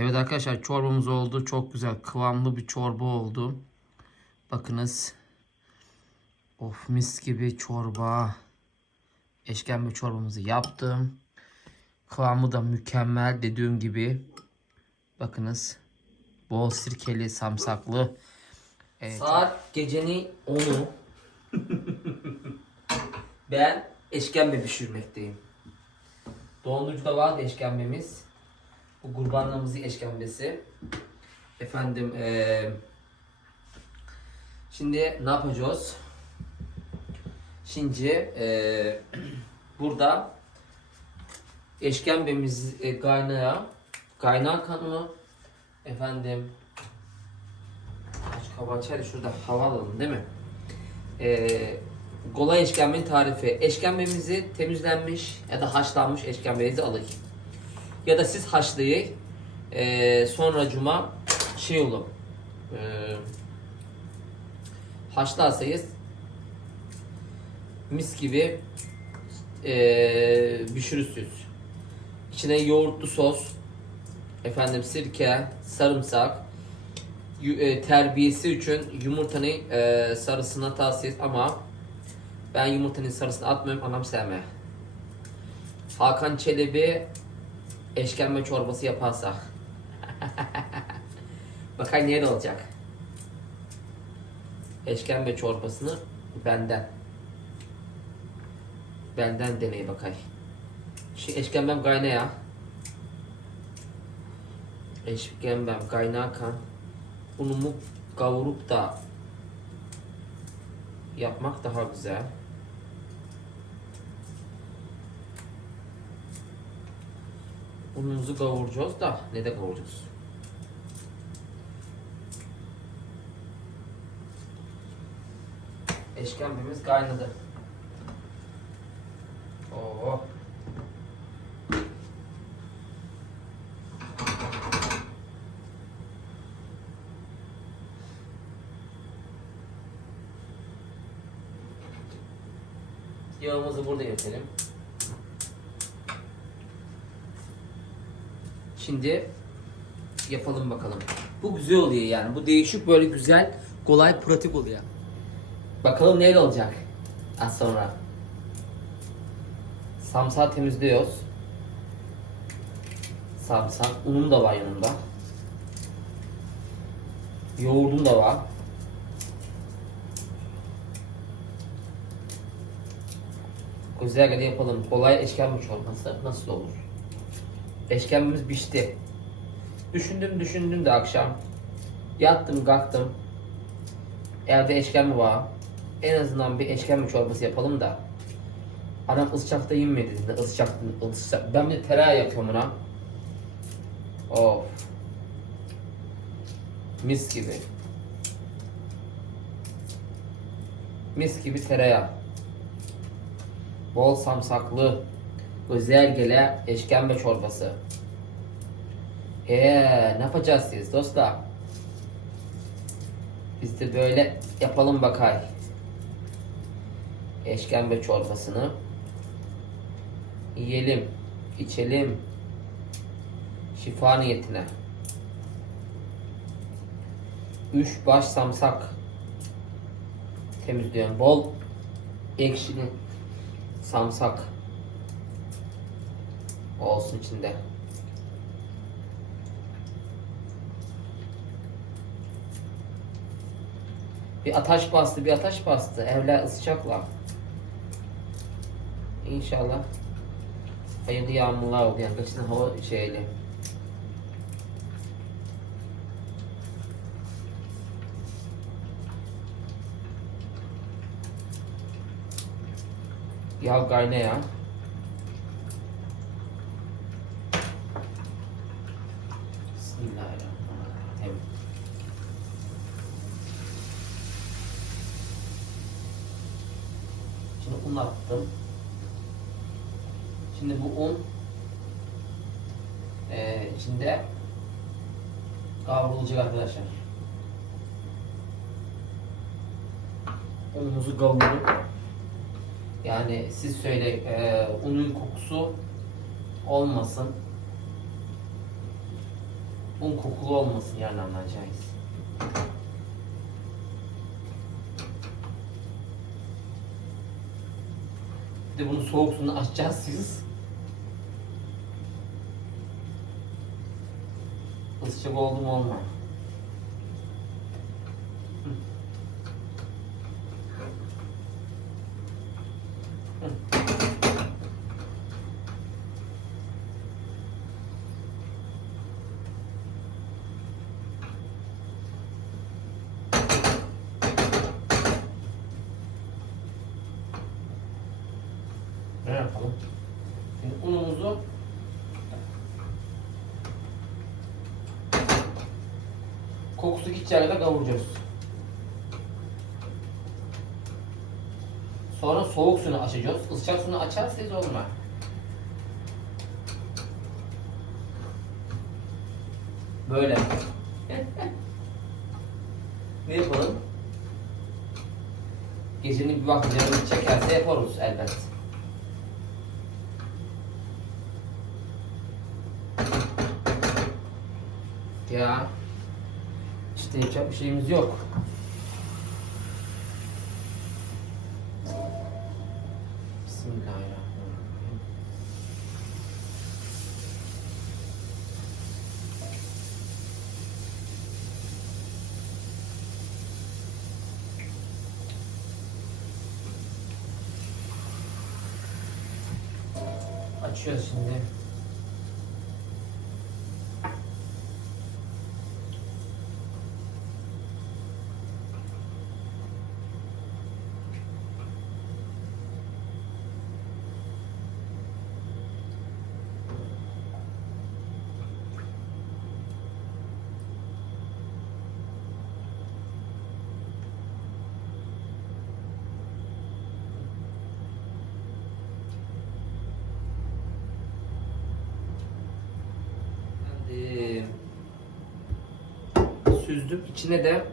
Evet arkadaşlar çorbamız oldu. Çok güzel kıvamlı bir çorba oldu. Bakınız. Of mis gibi çorba. Eşkembe çorbamızı yaptım. Kıvamı da mükemmel dediğim gibi. Bakınız. Bol sirkeli, samsaklı. Evet. Saat gecenin 10'u. ben eşkembe pişirmekteyim. Dondurucuda vardı eşkembemiz. Bu kurbanlığımızın eşkembesi. Efendim eee, şimdi ne yapacağız? Şimdi eee, burada eşkembemiz e, kaynaya kaynarken onu efendim Aç kabaçayla şurada hava alalım değil mi? Ee, kolay eşkembenin tarifi. Eşkembemizi temizlenmiş ya da haşlanmış eşkembenizi alın. Ya da siz haşlayın. Ee, sonra cuma şey olur. Ee, haşlarsanız mis gibi ee, pişirirsiniz. İçine yoğurtlu sos, efendim sirke, sarımsak, e, terbiyesi için yumurtanın e, sarısına tavsiye ama ben yumurtanın sarısını atmıyorum anam sevme. Hakan Çelebi eşkembe çorbası yaparsa. Bakayım ne olacak. Eşkembe çorbasını benden. Benden deney bakay. Şimdi eşkembem kaynaya. Eşkembem kaynarken unumu kavurup da yapmak daha güzel. Unumuzu kavuracağız da ne de kavuracağız? Eşkembemiz kaynadı. Oo. Yağımızı burada yönetelim. Şimdi yapalım bakalım. Bu güzel oluyor yani. Bu değişik böyle güzel, kolay, pratik oluyor. Bakalım neyle olacak az sonra. Samsağı temizliyoruz. Samsak. Unum da var yanında. Yoğurdum da var. Güzel de yapalım. Kolay eşkembe çorbası nasıl olur? Eşkembemiz pişti. Düşündüm düşündüm de akşam. Yattım kalktım. Evde eşkembe var. En azından bir eşkembe çorbası yapalım da. Anam ısıcakta yemedi dedi. Isıcak, ısıcak. Ben bir tereyağı yapıyorum ona. Of. Mis gibi. Mis gibi tereyağı. Bol samsaklı, güzel gele eşkembe çorbası. Eee ne yapacağız siz dostlar? Biz de böyle yapalım bakay. Eşkembe çorbasını. Yiyelim, içelim. Şifa niyetine. Üç baş samsak. Temizliyorum. Bol ekşili samsak olsun içinde. Bir ataş bastı, bir ataş bastı. Evler ısıcaklar. İnşallah hayırlı yağmurlar oldu. Yani hava şeyli. Yağ kaynaya. Bismillahirrahmanirrahim. Şimdi un attım. Şimdi bu un eee içinde kavrulacak arkadaşlar. Unumuzu kavurup yani siz söyle eee unun kokusu olmasın. Un kokulu olmasın yani anlayacağız. Bir de bunu soğuk suyunu açacağız siz. Isıcak oldu mu olma. Ne yapalım? Şimdi unumuzu kokusu gideceği kadar kavuracağız. Sonra soğuk suyunu açacağız. Isıcak suyunu açarsanız olmaz. Böyle. ne yapalım? Gecenin bir vakti canımız çekerse yaparız elbet. Ya işte yapacak bir şeyimiz yok. Bismillahirrahmanirrahim. Açıyoruz şimdi. Ee, süzdüm. İçine de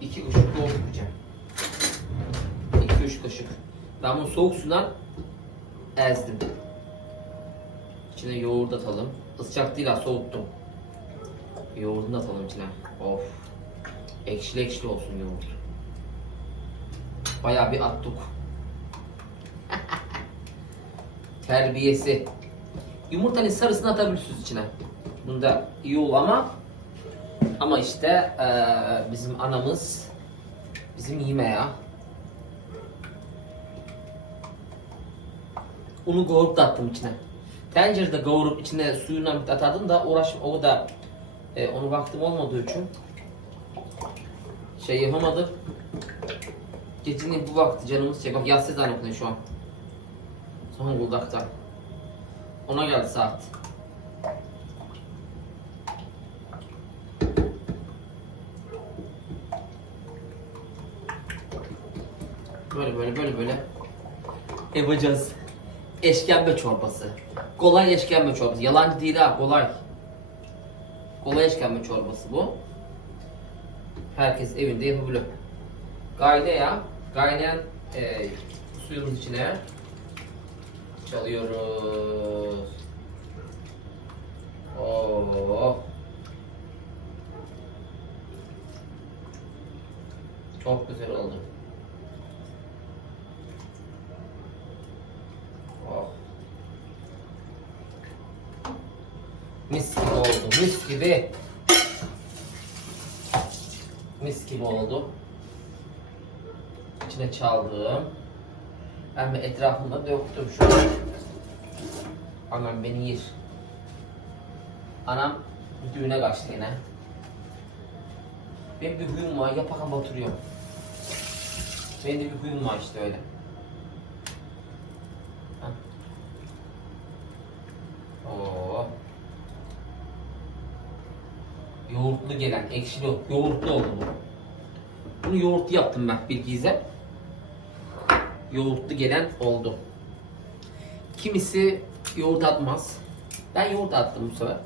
iki kaşık yoğurt koyacağım. İki üç kaşık. Ben bunu soğuk sudan ezdim. İçine yoğurt atalım. Isıcak değil ha soğuttum. Yoğurdunu atalım içine. Of. Ekşili ekşili olsun yoğurt. Bayağı bir attık. Terbiyesi. Yumurtanın sarısını atabilirsiniz içine. Bunda iyi ol ama ama işte eee, bizim anamız bizim yeme ya. Unu kavurup da attım içine. Tencerede kavurup içine suyuna atardım da uğraş o da e, onu vaktim olmadığı için şey yapamadım. Gecenin bu vakti canımız şey bak yatsız zannettim şu an. Zonguldak'ta. Ona geldi saat. Böyle böyle böyle böyle yapacağız. Eşkembe çorbası. Kolay eşkembe çorbası. Yalancı değil ha kolay. Kolay eşkembe çorbası bu. Herkes evinde yapabilir. Gayde ya. Gaynayan e, suyumuz içine çalıyoruz. Oo. Çok güzel oldu. Oh. Mis gibi oldu. Mis gibi. Mis gibi oldu. İçine çaldım. Ben bir etrafında döktüm şu an. Anam beni yer. Anam düğüne kaçtı yine. Benim bir huyum var, yapakan batırıyorum. Benim de bir huyum var işte öyle. Hah. Oo. Yoğurtlu gelen, ekşili, yoğurtlu oldu bu. Bunu yoğurtlu yaptım ben bilgiyize. Yoğurtlu gelen oldu. Kimisi yoğurt atmaz. Ben yoğurt attım bu sefer.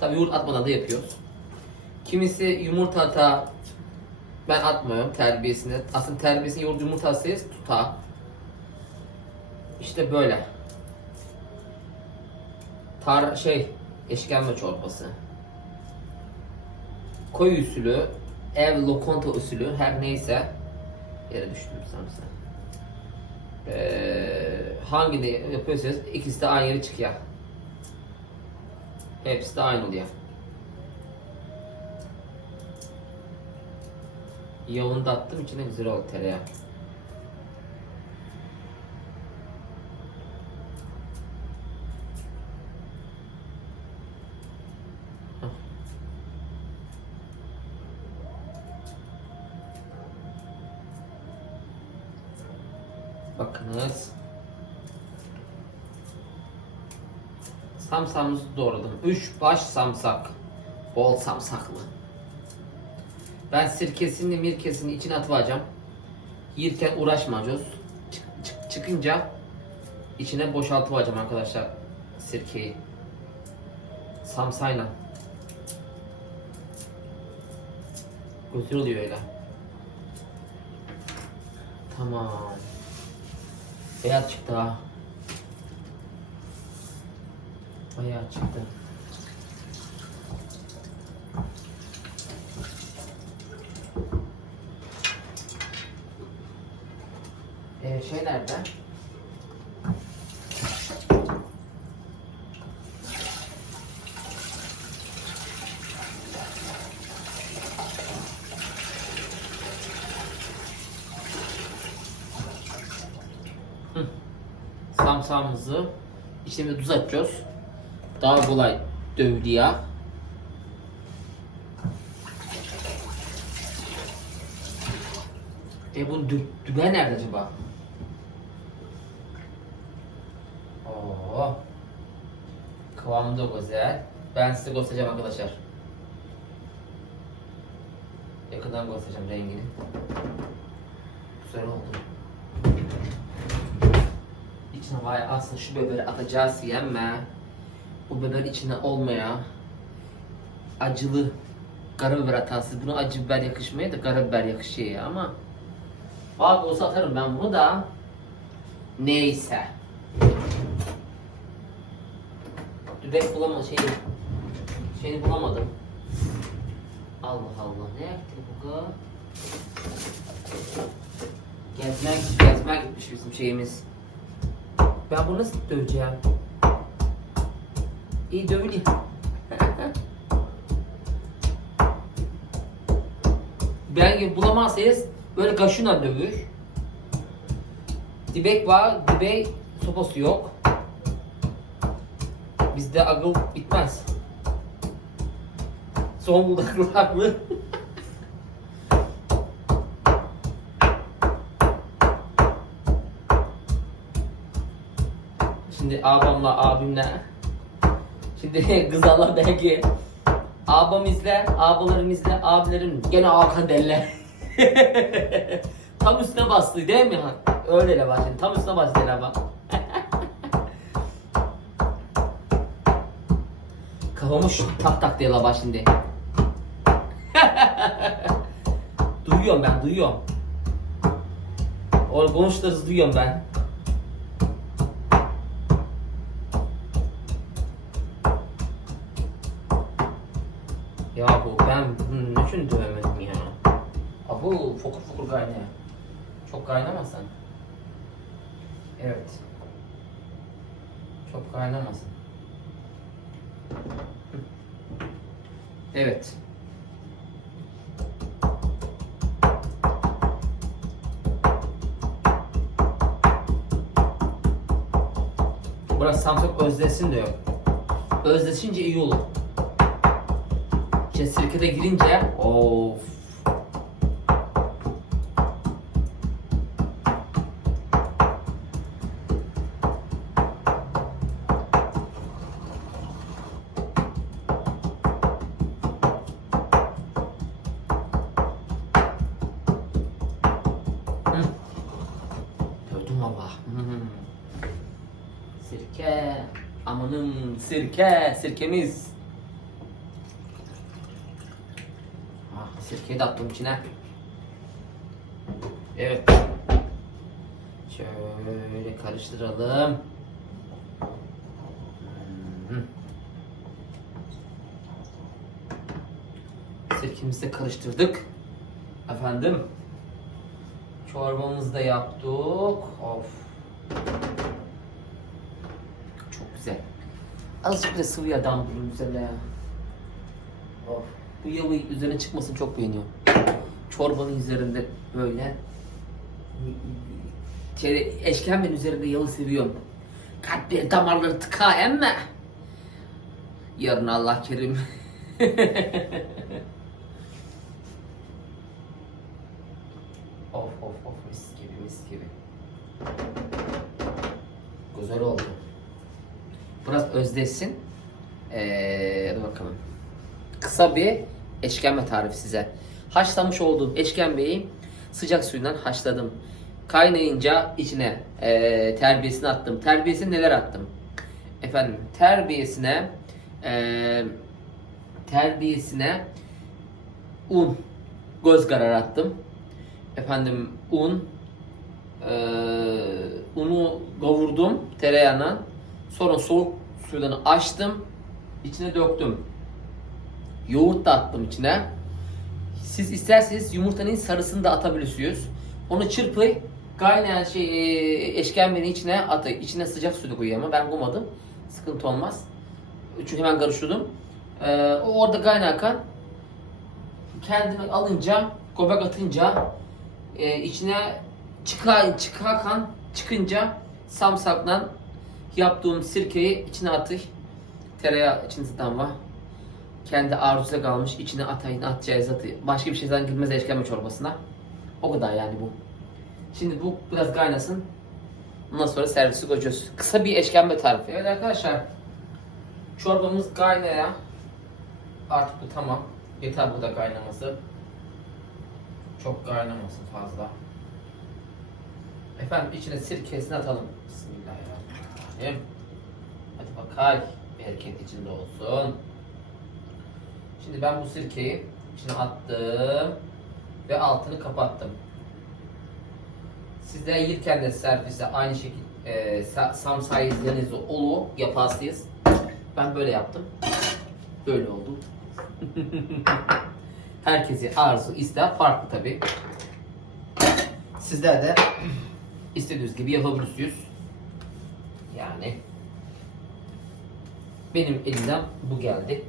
Tabi yoğurt atmadan da yapıyoruz. Kimisi yumurta atar. Ben atmıyorum terbiyesini. Aslında terbiyesini yoğurt yumurta atsayız tutar. İşte böyle. Tar şey eşkembe çorbası. Koyu usulü, ev lokonta usulü her neyse yere düştüm samsa. Ee, hangini yapıyorsanız ikisi de aynı yere çıkıyor. Hepsi de aynı oluyor. Yağını da attım içine güzel oldu tereyağı. Bakınız. Samsağımızı doğradım. 3 baş samsak. Bol samsaklı. Ben sirkesini mirkesini içine atacağım. Yirken uğraşmayacağız. Çık, çık- çıkınca içine boşaltıvacağım arkadaşlar sirkeyi. Samsayla. Oluyor öyle. Tamam. Beyaz çıktı ha. Bayağı çıktı. Ee, şey nerede? Samsağımızı içine tuz. Daha kolay dövdü ya. E bunun dü dübe nerede acaba? Oo. Kıvamı da güzel. Ben size göstereceğim arkadaşlar. Yakından göstereceğim rengini. Güzel oldu. İçine vay aslında şu biberi atacağız yemme. Bu biber içine olmaya acılı karabiber hatası. Buna acı biber yakışmıyor da karabiber yakışıyor ya ama Bak olsa atarım ben bunu da neyse. Dübek bulamadım şeyi şeyini bulamadım. Allah Allah ne yaptı bu kadar? Gezmek, gezmek gitmiş bizim şeyimiz. Ben bunu nasıl döveceğim? İyi dövüleyim. ben bulamazsanız böyle kaşına dövür. Dibek var, dibek sopası yok. Bizde akıl bitmez. Zonguldaklı haklı. Şimdi abamla abimle Şimdi kızlarla belki abam izle, abilerim gene Hakan derler. Tam üstüne bastı değil mi? Öyle de şimdi. Tam üstüne bastı ama. Kafamı şu tak tak diye la bak şimdi. duyuyorum ben, duyuyorum. O konuştuğunuzı duyuyorum ben. Ya bu ben bunu niçin dövemedim ya? Ha bu fokur fokur kaynıyor. Çok kaynamasın. Evet. Çok kaynamasın. Evet. Burası Samsung özdesin diyor. Özdeşince iyi olur. İşte sirkede girince of. Sirke. Amanın sirke. Sirkemiz. Sirkeyi de attım içine. Evet. Şöyle karıştıralım. Sirkemizi de karıştırdık. Efendim. Çorbamızı da yaptık. Of. Çok güzel. Azıcık da sıvı yağ damlayayım üzerine ya. Of. Bu yağı üzerine çıkmasını çok beğeniyorum. Çorbanın üzerinde böyle şey, eşkembenin üzerinde yağı seviyorum. Kalpleri damarları tıka emme. Yarın Allah kerim. of of of mis gibi mis gibi. Güzel oldu. Biraz özdeşsin. Ee, bakalım. Kısa bir eşkembe tarifi size. Haşlamış olduğum eşkembeyi sıcak suyundan haşladım. Kaynayınca içine ee, terbiyesini attım. Terbiyesine neler attım? Efendim terbiyesine ee, terbiyesine un göz kararı attım. Efendim un ee, unu kavurdum tereyağına. Sonra soğuk suyunu açtım. içine döktüm. Yoğurt da attım içine. Siz isterseniz yumurtanın sarısını da atabilirsiniz. Onu çırpıp kaynayan şey e, eşkembenin içine atı. İçine sıcak suyu da koyuyor ama ben koymadım. Sıkıntı olmaz. Çünkü hemen karıştırdım. Ee, o orada kaynarken kendimi alınca, göbek atınca e, içine çıkar, çıkarken çıkınca samsakla yaptığım sirkeyi içine atı. Tereyağı içinden var. Kendi arzusuna kalmış içine atayın atacağız atı. Başka bir şeyden girmez eşkembe çorbasına. O kadar yani bu. Şimdi bu biraz kaynasın. Ondan sonra servisi koyacağız. Kısa bir eşkembe tarifi. Evet arkadaşlar. Çorbamız kaynaya. Artık bu tamam. Yeter bu da kaynaması. Çok kaynamasın fazla. Efendim içine sirkesini atalım. Bismillahirrahmanirrahim. Hadi bakay. Bereket içinde olsun. Şimdi ben bu sirkeyi içine attım ve altını kapattım. Sizler yerken de servise aynı şekilde e, sa- samsayı izlediğinizde olu yaparsınız. Ben böyle yaptım. Böyle oldu. Herkesi arzu ister farklı tabi. Sizler de istediğiniz gibi yapabilirsiniz. Yani benim elimden bu geldi.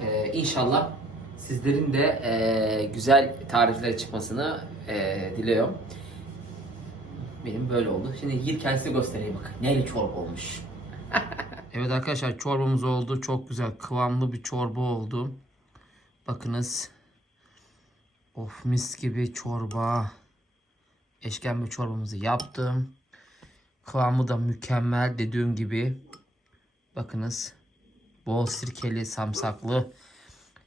Ee, inşallah sizlerin de e, güzel tarifler çıkmasını e, diliyorum. Benim böyle oldu. Şimdi yerken size göstereyim bakın. Neyle çorba olmuş. Evet arkadaşlar çorbamız oldu. Çok güzel kıvamlı bir çorba oldu. Bakınız. Of mis gibi çorba. Eşkembe çorbamızı yaptım. Kıvamı da mükemmel dediğim gibi. Bakınız. Bol sirkeli, samsaklı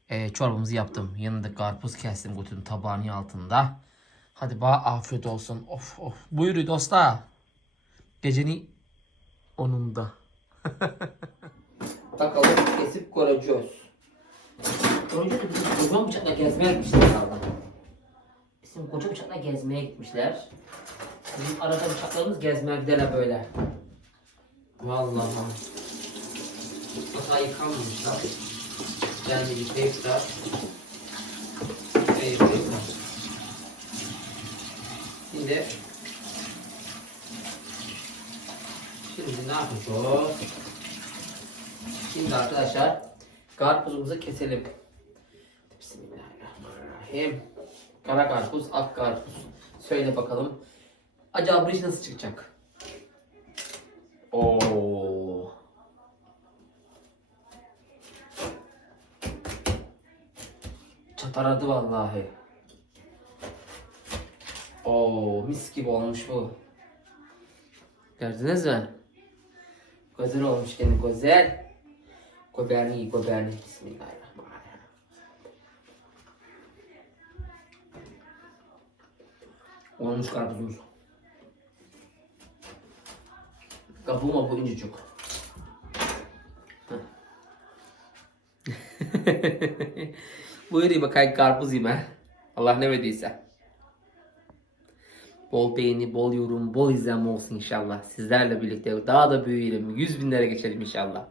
e, çorbamızı yaptım. Yanında karpuz kestim götürdüm tabağın altında. Hadi bana afiyet olsun. Of of. Buyurun dostlar. Gecenin onunda. Bakalım kesip göreceğiz. Önce de bizim koca bıçakla gezmeye gitmişler herhalde. Bizim koca bıçakla gezmeye gitmişler. Bizim arada bıçaklarımız gezmeye giderler böyle. Vallahi. Mutlaka yıkanmamışlar. Yani yıkayıp da da Şimdi Şimdi ne yapacağız? Şimdi arkadaşlar karpuzumuzu keselim. Bismillahirrahmanirrahim. Kara karpuz, ak karpuz. Söyle bakalım. Acaba bu iş nasıl çıkacak? Oo. Çataradı vallahi. Oo, mis gibi olmuş bu. Gördünüz mü? Güzel olmuş gene güzel. Goberni, goberni. Bismillahirrahmanirrahim. Olmuş karpuzumuz. Kabuğuma bu incecik. Buyur bakayım karpuz yeme. Allah ne verdiyse. Bol beğeni, bol yorum, bol izlenme olsun inşallah. Sizlerle birlikte daha da büyüyelim. 100 binlere geçelim inşallah.